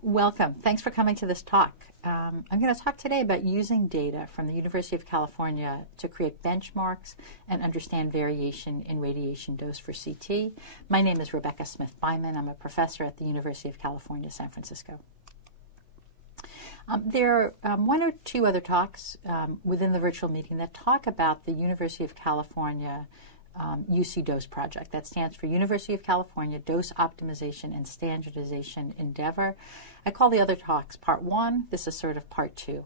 Welcome. Thanks for coming to this talk. I'm going to talk today about using data from the University of California to create benchmarks and understand variation in radiation dose for CT. My name is Rebecca Smith-Bindman. I'm a professor at the University of California, San Francisco. There are one or two other talks within the virtual meeting that talk about the University of California UC Dose project. That stands for University of California Dose Optimization and Standardization Endeavor. I call the other talks Part 1. This is sort of Part 2.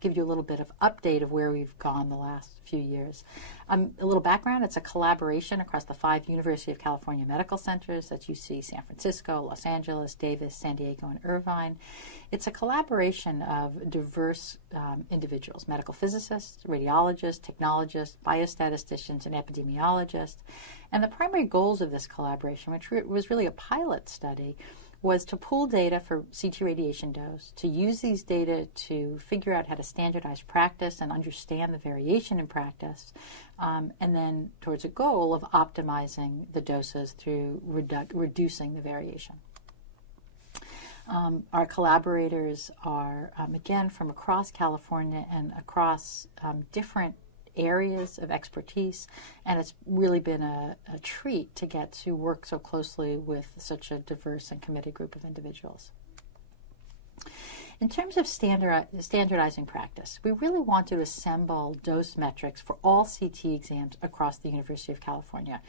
Give you a little bit of update of where we've gone the last few years. A little background, it's a collaboration across the 5 University of California medical centers. That's UC San Francisco, Los Angeles, Davis, San Diego, and Irvine. It's a collaboration of diverse individuals, medical physicists, radiologists, technologists, biostatisticians, and epidemiologists. And the primary goals of this collaboration, which was really a pilot study, was to pool data for CT radiation dose, to use these data to figure out how to standardize practice and understand the variation in practice, and then towards a goal of optimizing the doses through reducing the variation. Our collaborators are, again, from across California and across different areas of expertise, and it's really been a treat to get to work so closely with such a diverse and committed group of individuals. In terms of standardizing practice, we really want to assemble dose metrics for all CT exams across the University of California.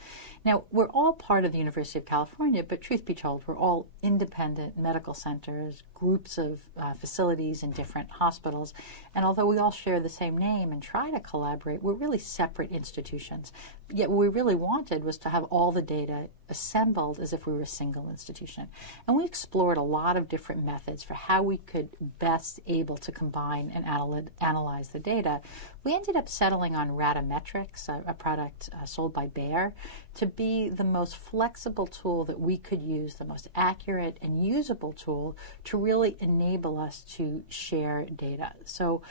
Now, we're all part of the University of California, but truth be told, we're all independent medical centers, groups of facilities in different hospitals, and although we all share the same name and try to collaborate, we're really separate institutions. Yet what we really wanted was to have all the data assembled as if we were a single institution. And we explored a lot of different methods for how we could best able to combine and analyze the data. We ended up settling on Radiometrics, a product sold by Bayer, to be the most flexible tool that we could use, the most accurate and usable tool to really enable us to share data. So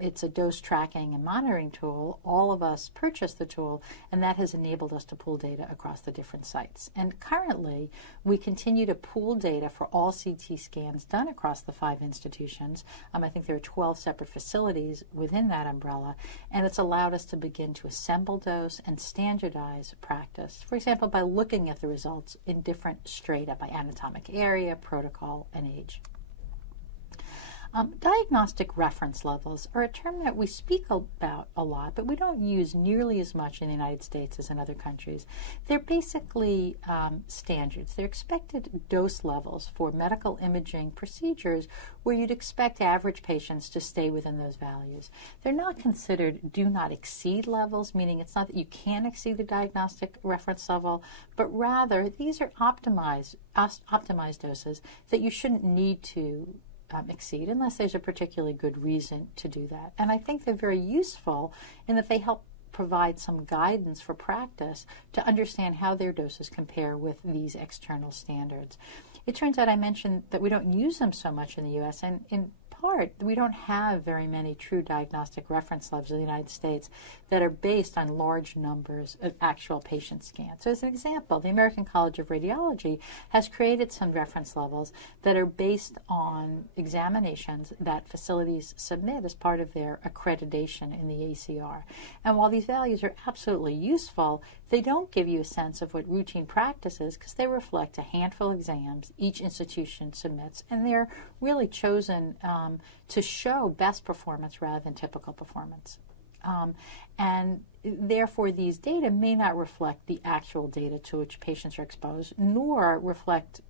it's a dose tracking and monitoring tool. All of us purchased the tool, and that has enabled us to pool data across the different sites. And currently, we continue to pool data for all CT scans done across the 5 institutions. I think there are 12 separate facilities within that umbrella, and it's allowed us to begin to assemble dose and standardize practice, for example, by looking at the results in different strata by anatomic area, protocol, and age. Diagnostic reference levels are a term that we speak about a lot, but we don't use nearly as much in the United States as in other countries. They're basically standards. They're expected dose levels for medical imaging procedures where you'd expect average patients to stay within those values. They're not considered do not exceed levels, meaning it's not that you can exceed the diagnostic reference level, but rather these are optimized doses that you shouldn't need to exceed unless there's a particularly good reason to do that. And I think they're very useful in that they help provide some guidance for practice to understand how their doses compare with these external standards. It turns out I mentioned that we don't use them so much in the U.S., and in part, we don't have very many true diagnostic reference labs in the United States that are based on large numbers of actual patient scans. So as an example, the American College of Radiology has created some reference levels that are based on examinations that facilities submit as part of their accreditation in the ACR. And while these values are absolutely useful, they don't give you a sense of what routine practice is because they reflect a handful of exams each institution submits, and they're really chosen to show best performance rather than typical performance. And therefore, these data may not reflect the actual data to which patients are exposed, nor reflect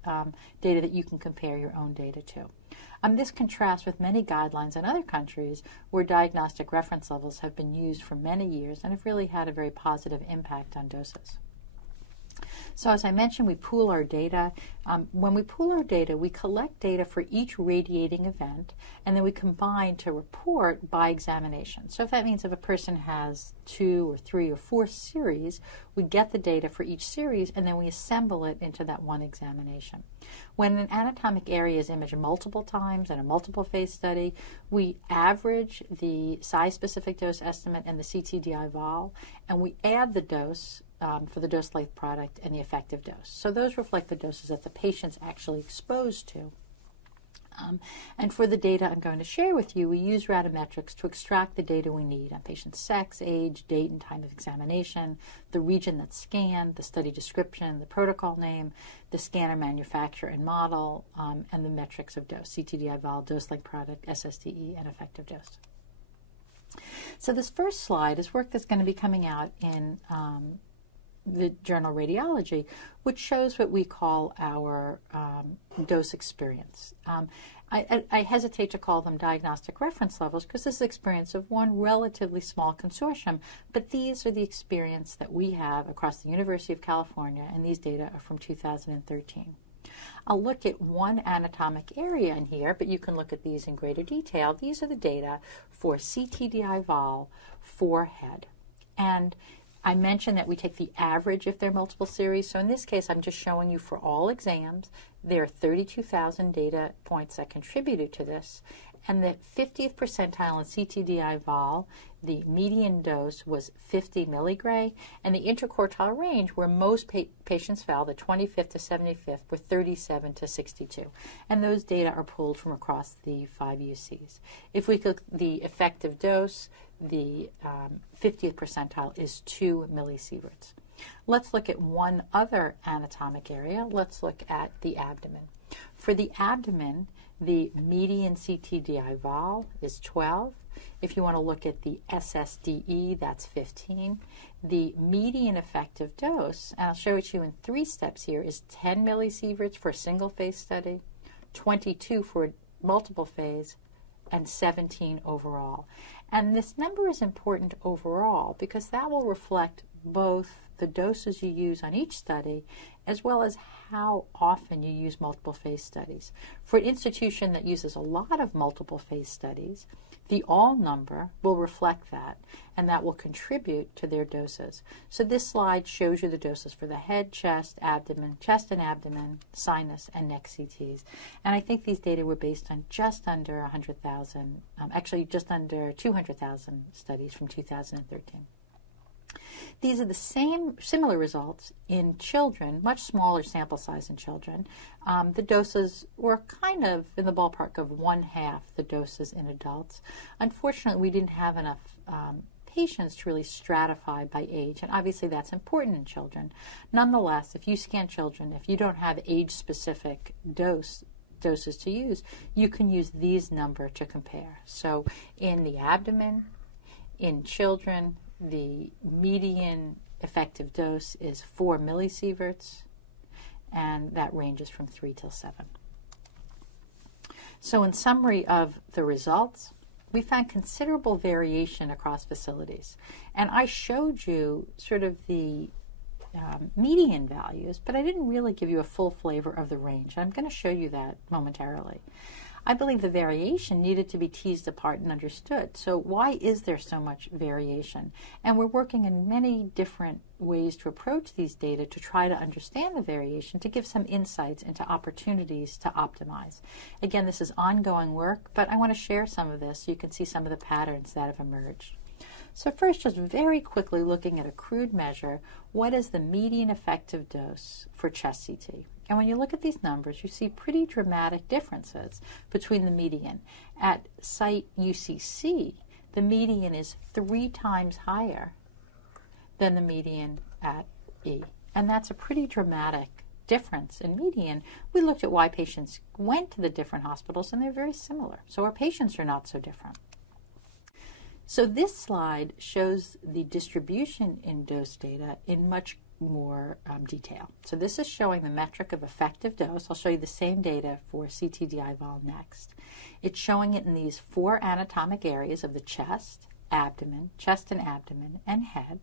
data that you can compare your own data to. This contrasts with many guidelines in other countries where diagnostic reference levels have been used for many years and have really had a very positive impact on doses. So as I mentioned, we pool our data. When we pool our data, we collect data for each radiating event, and then we combine to report by examination. So if that means if a person has 2 or 3 or 4 series, we get the data for each series, and then we assemble it into that one examination. When an anatomic area is imaged multiple times in a multiple phase study, we average the size-specific dose estimate and the CTDI vol, and we add the dose for the dose length product and the effective dose. So those reflect the doses that the patient's actually exposed to. And for the data I'm going to share with you, we use Radiometrics to extract the data we need on patient sex, age, date, and time of examination, the region that's scanned, the study description, the protocol name, the scanner manufacturer and model, and the metrics of dose, CTDI vol, dose length product, SSDE, and effective dose. So this first slide is work that's going to be coming out in the journal Radiology, which shows what we call our dose experience. I hesitate to call them diagnostic reference levels because this is the experience of one relatively small consortium, but these are the experience that we have across the University of California, and these data are from 2013. I'll look at one anatomic area in here, but you can look at these in greater detail. These are the data for CTDI vol for head. And I mentioned that we take the average if they're multiple series. So in this case, I'm just showing you for all exams. There are 32,000 data points that contributed to this. And the 50th percentile in CTDI vol, the median dose was 50 milligray, and the interquartile range where most patients fell, the 25th to 75th, were 37 to 62. And those data are pulled from across the 5 UCs. If we look at the effective dose, the 50th percentile is 2 millisieverts. Let's look at one other anatomic area. Let's look at the abdomen. For the abdomen, the median CTDI vol is 12. If you want to look at the SSDE, that's 15. The median effective dose, and I'll show it to you in 3 steps here, is 10 millisieverts for a single phase study, 22 for a multiple phase, and 17 overall. And this number is important overall because that will reflect both the doses you use on each study as well as how often you use multiple phase studies. For an institution that uses a lot of multiple phase studies, the all number will reflect that, and that will contribute to their doses. So this slide shows you the doses for the head, chest and abdomen, sinus, and neck CTs. And I think these data were based on just under 100,000, actually just under 200,000 studies from 2013. These are the similar results in children, much smaller sample size in children. The doses were kind of in the ballpark of 1/2 the doses in adults. Unfortunately, we didn't have enough patients to really stratify by age, and obviously that's important in children. Nonetheless, if you scan children, if you don't have age-specific doses to use, you can use these numbers to compare. So in the abdomen, in children, the median effective dose is 4 millisieverts, and that ranges from 3 till 7. So in summary of the results, we found considerable variation across facilities. And I showed you sort of the median values, but I didn't really give you a full flavor of the range. I'm going to show you that momentarily. I believe the variation needed to be teased apart and understood. So why is there so much variation? And we're working in many different ways to approach these data to try to understand the variation, to give some insights into opportunities to optimize. Again, this is ongoing work, but I want to share some of this so you can see some of the patterns that have emerged. So first, just very quickly looking at a crude measure, what is the median effective dose for chest CT? And when you look at these numbers, you see pretty dramatic differences between the median. At site UCC, the median is 3 times higher than the median at E. And that's a pretty dramatic difference in median. We looked at why patients went to the different hospitals, and they're very similar. So our patients are not so different. So this slide shows the distribution in dose data in much more detail. So this is showing the metric of effective dose. I'll show you the same data for CTDI vol next. It's showing it in these 4 anatomic areas of the chest and abdomen, and head.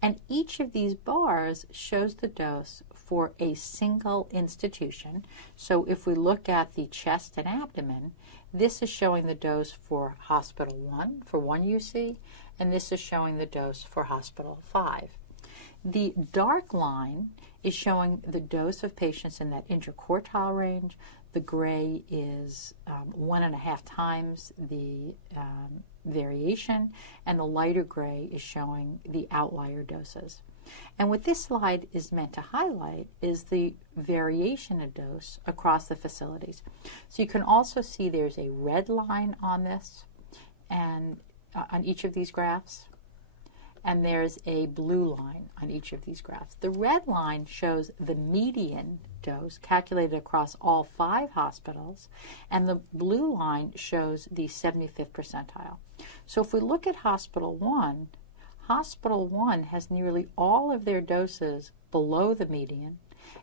And each of these bars shows the dose for a single institution. So if we look at the chest and abdomen, this is showing the dose for Hospital 1 for 1 UC, and this is showing the dose for Hospital 5. The dark line is showing the dose of patients in that interquartile range. The gray is 1.5 times the variation, and the lighter gray is showing the outlier doses. And what this slide is meant to highlight is the variation of dose across the facilities. So you can also see there's a red line on this, and on each of these graphs, and there's a blue line on each of these graphs. The red line shows the median dose calculated across all 5 hospitals, and the blue line shows the 75th percentile. So if we look at Hospital 1 has nearly all of their doses below the median,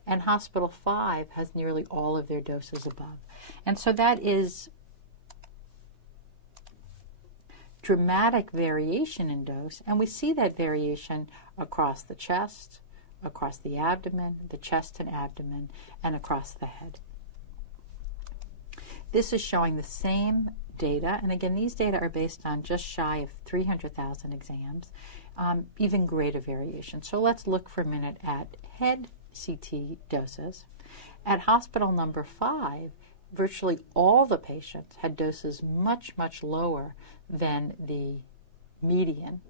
and Hospital 5 has nearly all of their doses above. And so that is dramatic variation in dose, and we see that variation across the chest, across the abdomen, the chest and abdomen, and across the head. This is showing the same data, and again, these data are based on just shy of 300,000 exams, even greater variation. So let's look for a minute at head CT doses. At hospital number 5, virtually all the patients had doses much, much lower than the median.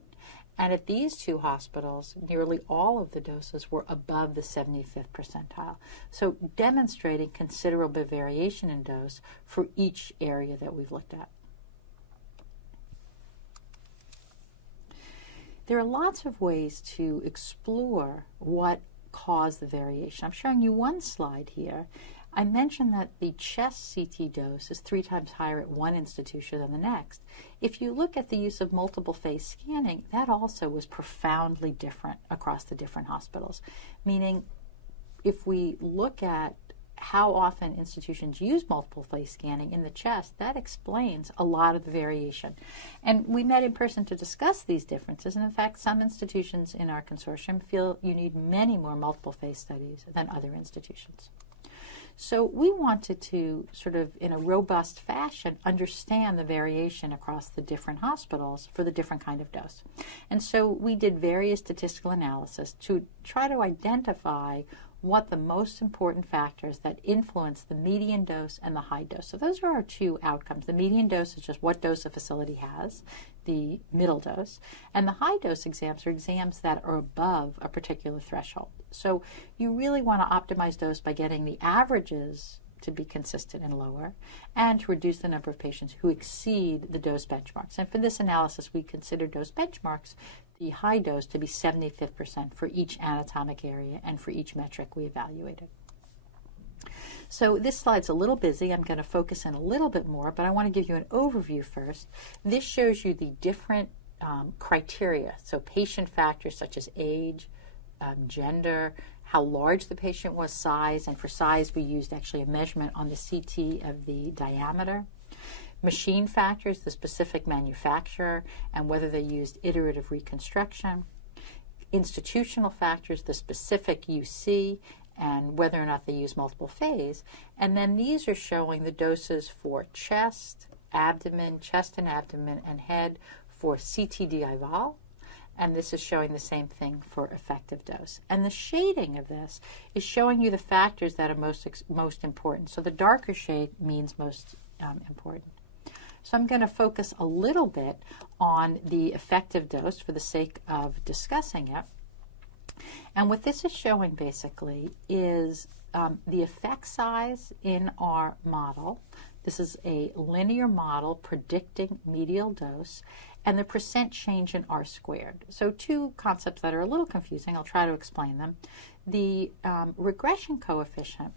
And at these 2 hospitals, nearly all of the doses were above the 75th percentile. So demonstrating considerable variation in dose for each area that we've looked at. There are lots of ways to explore what caused the variation. I'm showing you one slide here. I mentioned that the chest CT dose is 3 times higher at one institution than the next. If you look at the use of multiple phase scanning, that also was profoundly different across the different hospitals. Meaning, if we look at how often institutions use multiple phase scanning in the chest, that explains a lot of the variation. And we met in person to discuss these differences, and in fact, some institutions in our consortium feel you need many more multiple phase studies than other institutions. So we wanted to sort of, in a robust fashion, understand the variation across the different hospitals for the different kind of dose. And so we did various statistical analysis to try to identify what the most important factors that influence the median dose and the high dose. So those are our 2 outcomes. The median dose is just what dose a facility has, the middle dose, and the high dose exams are exams that are above a particular threshold. So you really want to optimize dose by getting the averages to be consistent and lower, and to reduce the number of patients who exceed the dose benchmarks. And for this analysis, we considered dose benchmarks, the high dose to be 75th percent for each anatomic area and for each metric we evaluated. So this slide's a little busy. I'm going to focus in a little bit more, but I want to give you an overview first. This shows you the different criteria, so patient factors such as age, gender, how large the patient was, size, and for size we used actually a measurement on the CT of the diameter. Machine factors, the specific manufacturer, and whether they used iterative reconstruction. Institutional factors, the specific UC, and whether or not they use multiple phase. And then these are showing the doses for chest, abdomen, chest and abdomen, and head for CT-DIVAL. And this is showing the same thing for effective dose. And the shading of this is showing you the factors that are most important. So the darker shade means most important. So I'm going to focus a little bit on the effective dose for the sake of discussing it. And what this is showing basically is the effect size in our model. This is a linear model predicting medial dose, and the percent change in R squared. So 2 concepts that are a little confusing. I'll try to explain them. The regression coefficient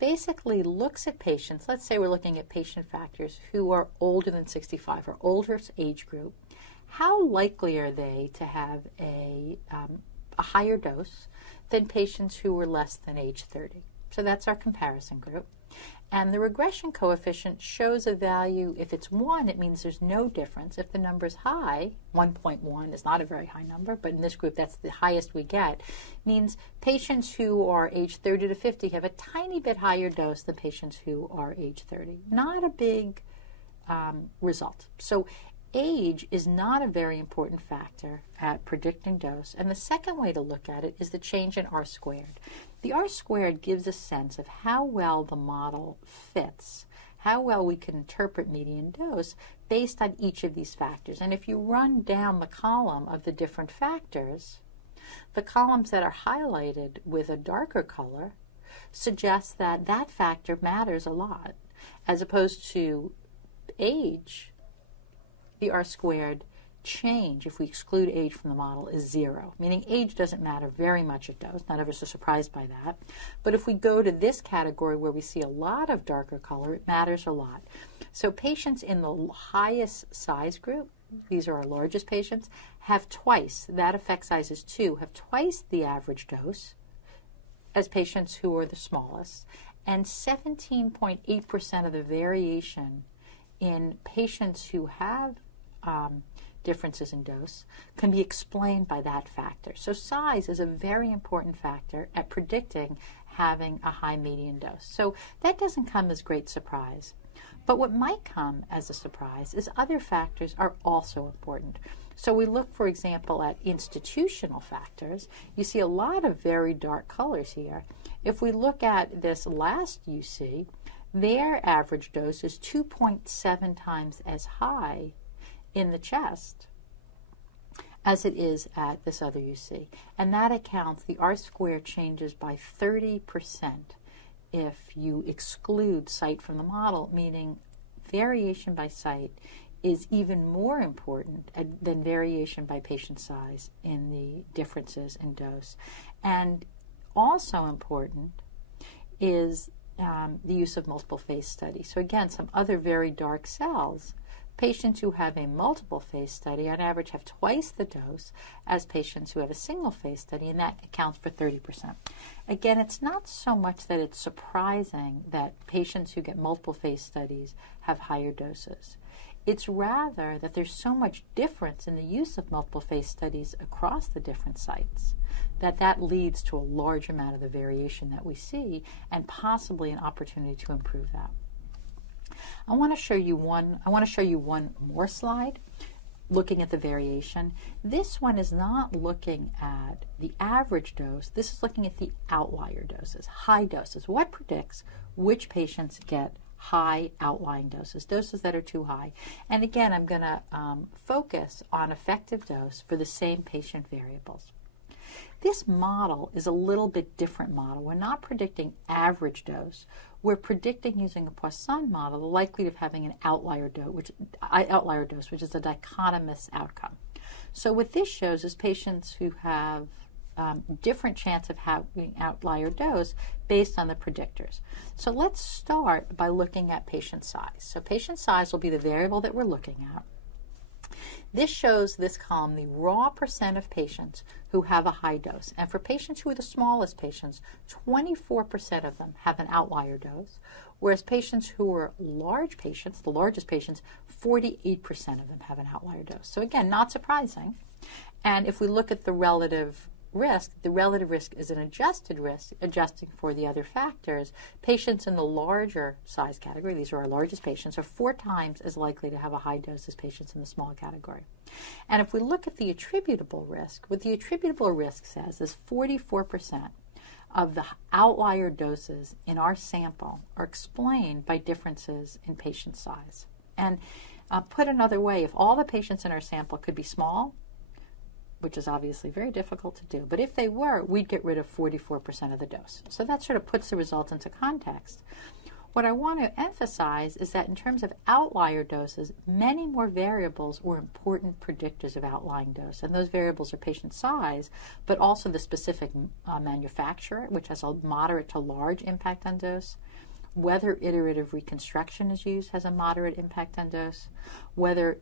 basically looks at patients. Let's say we're looking at patient factors who are older than 65 or older age group. How likely are they to have a higher dose than patients who were less than age 30? So that's our comparison group. And the regression coefficient shows a value. If it's 1, it means there's no difference. If the number is high, 1.1 is not a very high number, but in this group that's the highest we get, means patients who are age 30 to 50 have a tiny bit higher dose than patients who are age 30. Not a big result. So age is not a very important factor at predicting dose. And the second way to look at it is the change in R squared. The R squared gives a sense of how well the model fits, how well we can interpret median dose based on each of these factors. And if you run down the column of the different factors, The columns that are highlighted with a darker color suggest that that factor matters a lot, as opposed to age. The R-squared change, if we exclude age from the model, is 0, meaning age doesn't matter very much at dose. None of us are surprised by that. But if we go to this category where we see a lot of darker color, it matters a lot. So patients in the highest size group, these are our largest patients, have twice, that effect size is 2, have twice the average dose as patients who are the smallest, and 17.8% of the variation in patients who have differences in dose can be explained by that factor. So size is a very important factor at predicting having a high median dose. So that doesn't come as great surprise. But what might come as a surprise is other factors are also important. So we look, for example, at institutional factors. You see a lot of very dark colors here. If we look at this last UC, their average dose is 2.7 times as high in the chest as it is at this other UC. And that accounts, the R-squared changes by 30% if you exclude site from the model, meaning variation by site is even more important than variation by patient size in the differences in dose. And also important is the use of multiple phase studies. So again, some other very dark cells. Patients who have a multiple phase study on average have twice the dose as patients who have a single phase study, and that accounts for 30%. Again, it's not so much that it's surprising that patients who get multiple phase studies have higher doses. It's rather that there's so much difference in the use of multiple phase studies across the different sites that leads to a large amount of the variation that we see, and possibly an opportunity to improve that. I want to show you one more slide looking at the variation. This one is not looking at the average dose. This is looking at the outlier doses, high doses. What predicts which patients get high outlying doses, doses that are too high? And again, I'm going to focus on effective dose for the same patient variables. This model is a little bit different model. We're not predicting average dose. We're predicting, using a Poisson model, the likelihood of having an outlier dose, which is a dichotomous outcome. So what this shows is patients who have different chance of having outlier dose based on the predictors. So let's start by looking at patient size. So patient size will be the variable that we're looking at. This shows, this column, the raw percent of patients who have a high dose. And for patients who are the smallest patients, 24% of them have an outlier dose, whereas patients who are large patients, the largest patients, 48% of them have an outlier dose. So again, not surprising. And if we look at the relative risk is an adjusted risk, adjusting for the other factors. Patients in the larger size category, these are our largest patients, are 4 times as likely to have a high dose as patients in the small category. And if we look at the attributable risk, what the attributable risk says is 44% of the outlier doses in our sample are explained by differences in patient size. And put another way, if all the patients in our sample could be small, which is obviously very difficult to do, but if they were, we'd get rid of 44% of the dose. So that sort of puts the results into context. What I want to emphasize is that in terms of outlier doses, many more variables were important predictors of outlying dose, and those variables are patient size, but also the specific manufacturer, which has a moderate to large impact on dose, whether iterative reconstruction is used has a moderate impact on dose, whether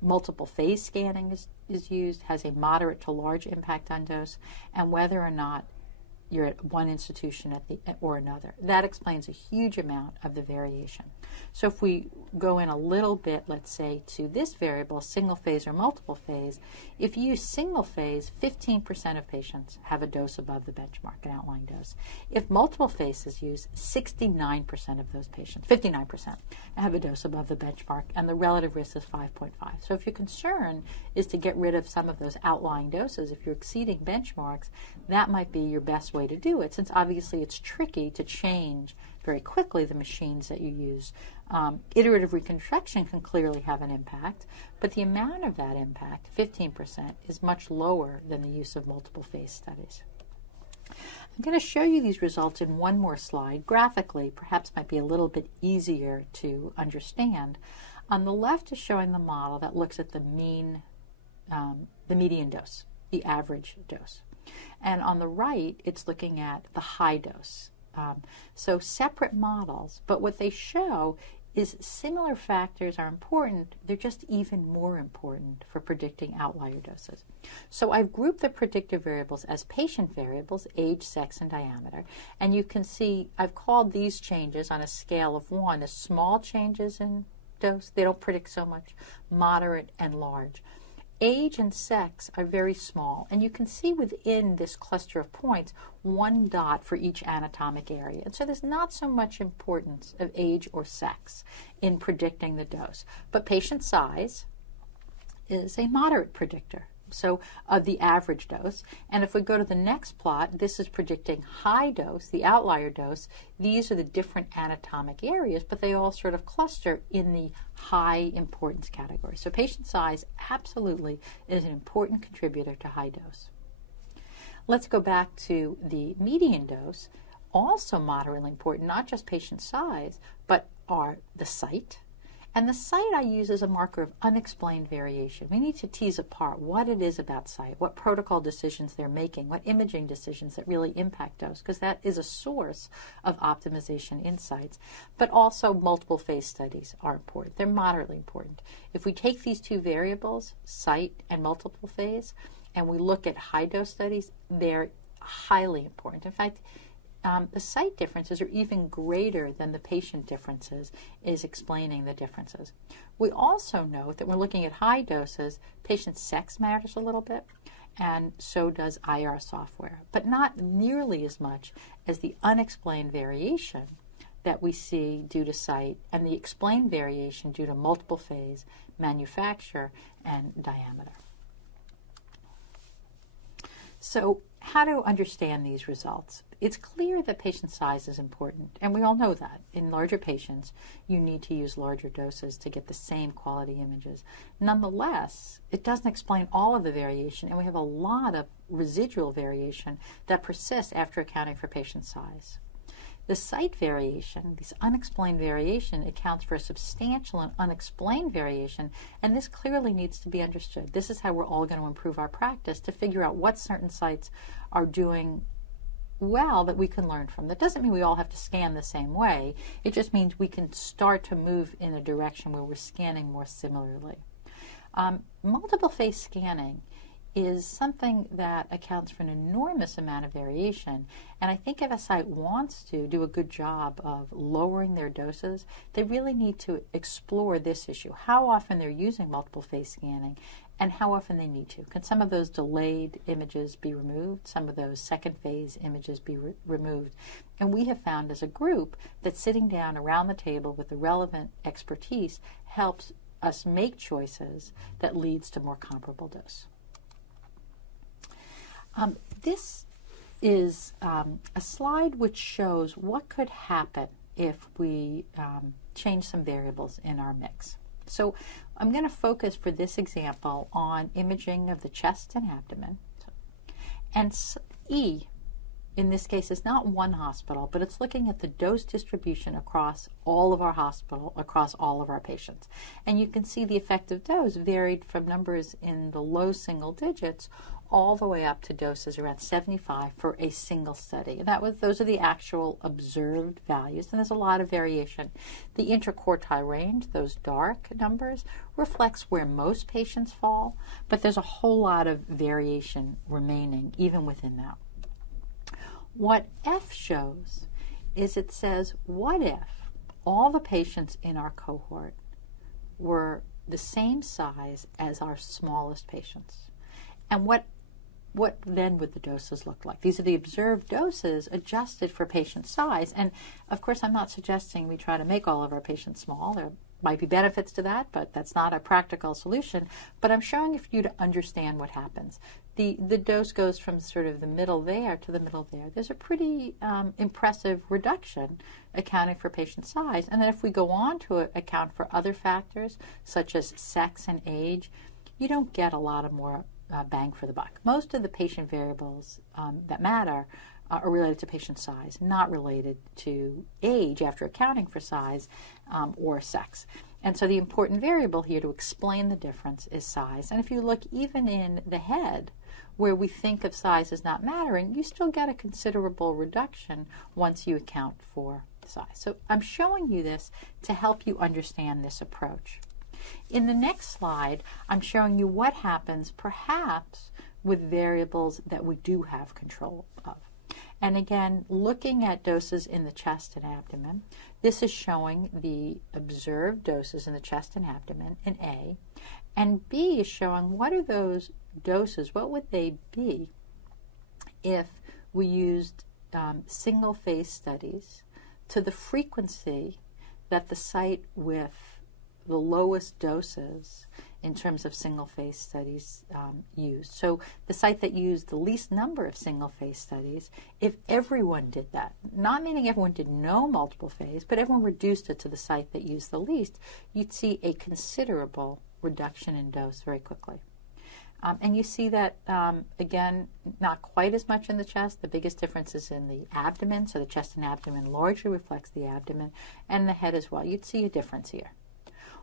multiple phase scanning is used has a moderate to large impact on dose, and whether or not you're at one institution or another. That explains a huge amount of the variation. So if we go in a little bit, let's say, to this variable, single phase or multiple phase, if you use single phase, 15% of patients have a dose above the benchmark, an outlying dose. If multiple phase is used, 69% of those patients, 59%, have a dose above the benchmark, and the relative risk is 5.5. So if your concern is to get rid of some of those outlying doses, if you're exceeding benchmarks, that might be your best way way to do it, since obviously it's tricky to change very quickly the machines that you use. Iterative reconstruction can clearly have an impact, but the amount of that impact, 15%, is much lower than the use of multiple phase studies. I'm going to show you these results in one more slide. Graphically, perhaps might be a little bit easier to understand. On the left is showing the model that looks at the median dose, the average dose. And on the right, it's looking at the high dose. So separate models, but what they show is similar factors are important. They're just even more important for predicting outlier doses. So I've grouped the predictive variables as patient variables, age, sex, and diameter. And you can see I've called these changes on a scale of 1 as small changes in dose. They don't predict so much. Moderate and large. Age and sex are very small, and you can see within this cluster of points 1 dot for each anatomic area. And so there's not so much importance of age or sex in predicting the dose. But patient size is a moderate predictor, so of the average dose. And if we go to the next plot, this is predicting high dose, the outlier dose. These are the different anatomic areas, but they all sort of cluster in the high importance category. So patient size absolutely is an important contributor to high dose. Let's go back to the median dose, also moderately important, not just patient size, but the site. And the site I use as a marker of unexplained variation. We need to tease apart what it is about site, what protocol decisions they're making, what imaging decisions that really impact dose, because that is a source of optimization insights. But also multiple phase studies are important. They're moderately important. If we take these two variables, site and multiple phase, and we look at high dose studies, they're highly important. In fact, the site differences are even greater than the patient differences is explaining the differences. We also note that when looking at high doses, patient sex matters a little bit, and so does IR software, but not nearly as much as the unexplained variation that we see due to site and the explained variation due to multiple phase, manufacture, and diameter. So how to understand these results? It's clear that patient size is important, and we all know that. In larger patients, you need to use larger doses to get the same quality images. Nonetheless, it doesn't explain all of the variation, and we have a lot of residual variation that persists after accounting for patient size. The site variation, this unexplained variation, accounts for a substantial and unexplained variation, and this clearly needs to be understood. This is how we're all going to improve our practice, to figure out what certain sites are doing well that we can learn from. That doesn't mean we all have to scan the same way. It just means we can start to move in a direction where we're scanning more similarly. Multiple phase scanning is something that accounts for an enormous amount of variation, and I think if a site wants to do a good job of lowering their doses, they really need to explore this issue, how often they're using multiple phase scanning and how often they need to. Can some of those delayed images be removed? Some of those second phase images be removed? And we have found as a group that sitting down around the table with the relevant expertise helps us make choices that leads to more comparable dose. This is a slide which shows what could happen if we change some variables in our mix. So I'm going to focus for this example on imaging of the chest and abdomen. And E, in this case, is not one hospital, but it's looking at the dose distribution across all of our hospital, across all of our patients. And you can see the effective dose varied from numbers in the low single digits all the way up to doses around 75 for a single study. And those are the actual observed values, and there's a lot of variation. The interquartile range, those dark numbers, reflects where most patients fall, but there's a whole lot of variation remaining even within that. What F shows is it says, what if all the patients in our cohort were the same size as our smallest patients? And what then would the doses look like? These are the observed doses adjusted for patient size. And of course, I'm not suggesting we try to make all of our patients small. There are might be benefits to that, but that's not a practical solution. But I'm showing it for you to understand what happens. The dose goes from sort of the middle there to the middle there. There's a pretty impressive reduction accounting for patient size. And then if we go on to account for other factors, such as sex and age, you don't get a lot of more bang for the buck. Most of the patient variables that matter are related to patient size, not related to age after accounting for size or sex. And so the important variable here to explain the difference is size. And if you look even in the head, where we think of size as not mattering, you still get a considerable reduction once you account for size. So I'm showing you this to help you understand this approach. In the next slide, I'm showing you what happens perhaps with variables that we do have control of. And again, looking at doses in the chest and abdomen, this is showing the observed doses in the chest and abdomen in A, and B is showing what are those doses, what would they be if we used single phase studies to the frequency that the site with the lowest doses in terms of single phase studies used. So the site that used the least number of single phase studies, if everyone did that, not meaning everyone did no multiple phase, but everyone reduced it to the site that used the least, you'd see a considerable reduction in dose very quickly. And you see that, again, not quite as much in the chest. The biggest difference is in the abdomen. So the chest and abdomen largely reflects the abdomen, and the head as well. You'd see a difference here.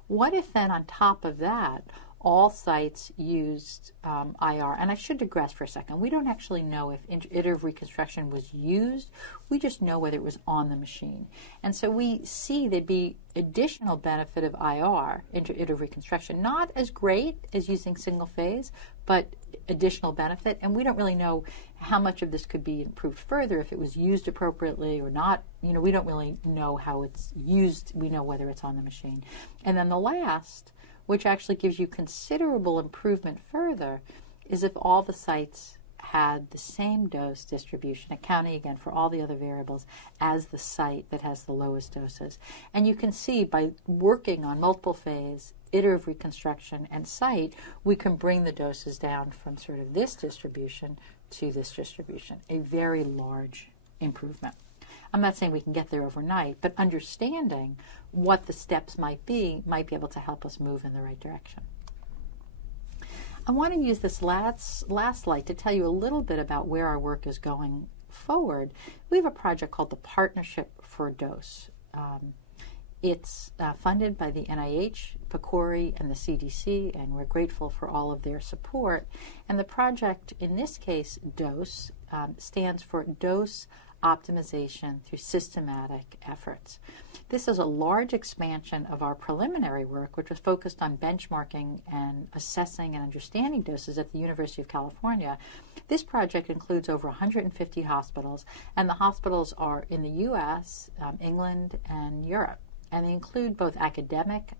What if then on top of that, all sites used IR? And I should digress for a second. We don't actually know if iterative reconstruction was used. We just know whether it was on the machine. And so we see there'd be additional benefit of IR, iterative reconstruction, not as great as using single phase, but additional benefit. And we don't really know how much of this could be improved further if it was used appropriately or not. You know, we don't really know how it's used. We know whether it's on the machine. And then the last, which actually gives you considerable improvement further, is if all the sites had the same dose distribution, accounting again for all the other variables, as the site that has the lowest doses. And you can see by working on multiple phase, iterative reconstruction, and site, we can bring the doses down from sort of this distribution to this distribution, a very large improvement. I'm not saying we can get there overnight, but understanding what the steps might be able to help us move in the right direction. I want to use this last slide to tell you a little bit about where our work is going forward. We have a project called the Partnership for Dose. It's funded by the NIH, PCORI, and the CDC, and we're grateful for all of their support. And the project, in this case, DOSE, stands for Dose Optimization through Systematic Efforts. This is a large expansion of our preliminary work, which was focused on benchmarking and assessing and understanding doses at the University of California. This project includes over 150 hospitals, and the hospitals are in the U.S., England, and Europe. And they include both academic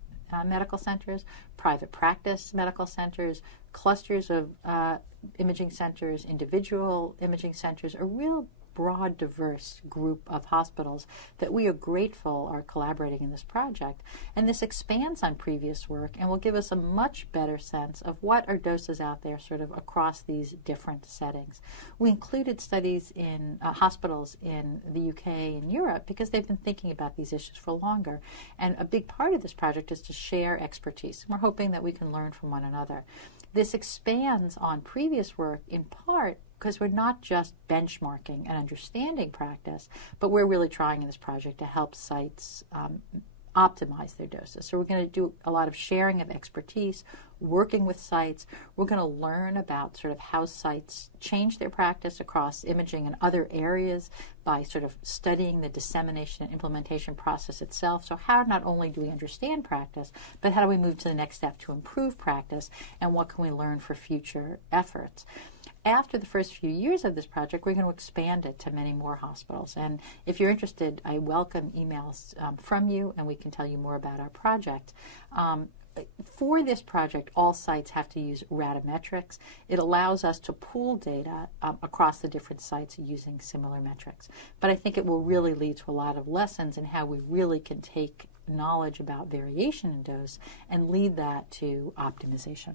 medical centers, private practice medical centers, clusters of imaging centers, individual imaging centers, a real broad, diverse group of hospitals that we are grateful are collaborating in this project. And this expands on previous work and will give us a much better sense of what are doses out there sort of across these different settings. We included studies in hospitals in the UK and Europe because they've been thinking about these issues for longer. And a big part of this project is to share expertise. And we're hoping that we can learn from one another. This expands on previous work in part because we're not just benchmarking and understanding practice, but we're really trying in this project to help sites optimize their doses. So we're going to do a lot of sharing of expertise, working with sites. We're going to learn about sort of how sites change their practice across imaging and other areas by sort of studying the dissemination and implementation process itself. So how not only do we understand practice, but how do we move to the next step to improve practice, and what can we learn for future efforts? After the first few years of this project, we're going to expand it to many more hospitals. And if you're interested, I welcome emails from you, and we can tell you more about our project. for this project, all sites have to use Radiometrics. It allows us to pool data across the different sites using similar metrics. But I think it will really lead to a lot of lessons in how we really can take knowledge about variation in dose and lead that to optimization.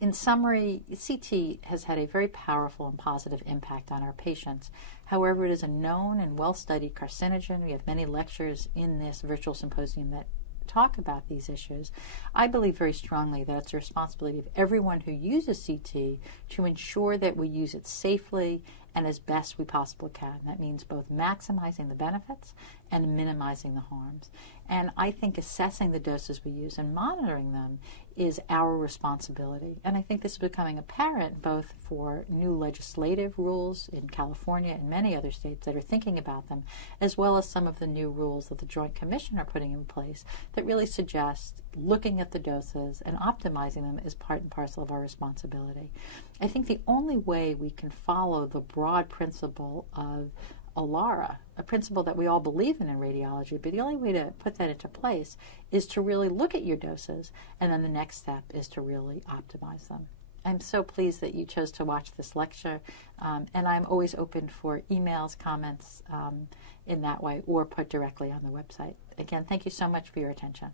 In summary, CT has had a very powerful and positive impact on our patients. However, it is a known and well-studied carcinogen. We have many lectures in this virtual symposium that talk about these issues. I believe very strongly that it's the responsibility of everyone who uses CT to ensure that we use it safely and as best we possibly can. That means both maximizing the benefits and minimizing the harms. And I think assessing the doses we use and monitoring them is our responsibility. And I think this is becoming apparent both for new legislative rules in California and many other states that are thinking about them, as well as some of the new rules that the Joint Commission are putting in place that really suggest looking at the doses and optimizing them is part and parcel of our responsibility. I think the only way we can follow the broad principle of ALARA, a principle that we all believe in radiology, but the only way to put that into place is to really look at your doses, and then the next step is to really optimize them. I'm so pleased that you chose to watch this lecture, and I'm always open for emails, comments in that way, or put directly on the website. Again, thank you so much for your attention.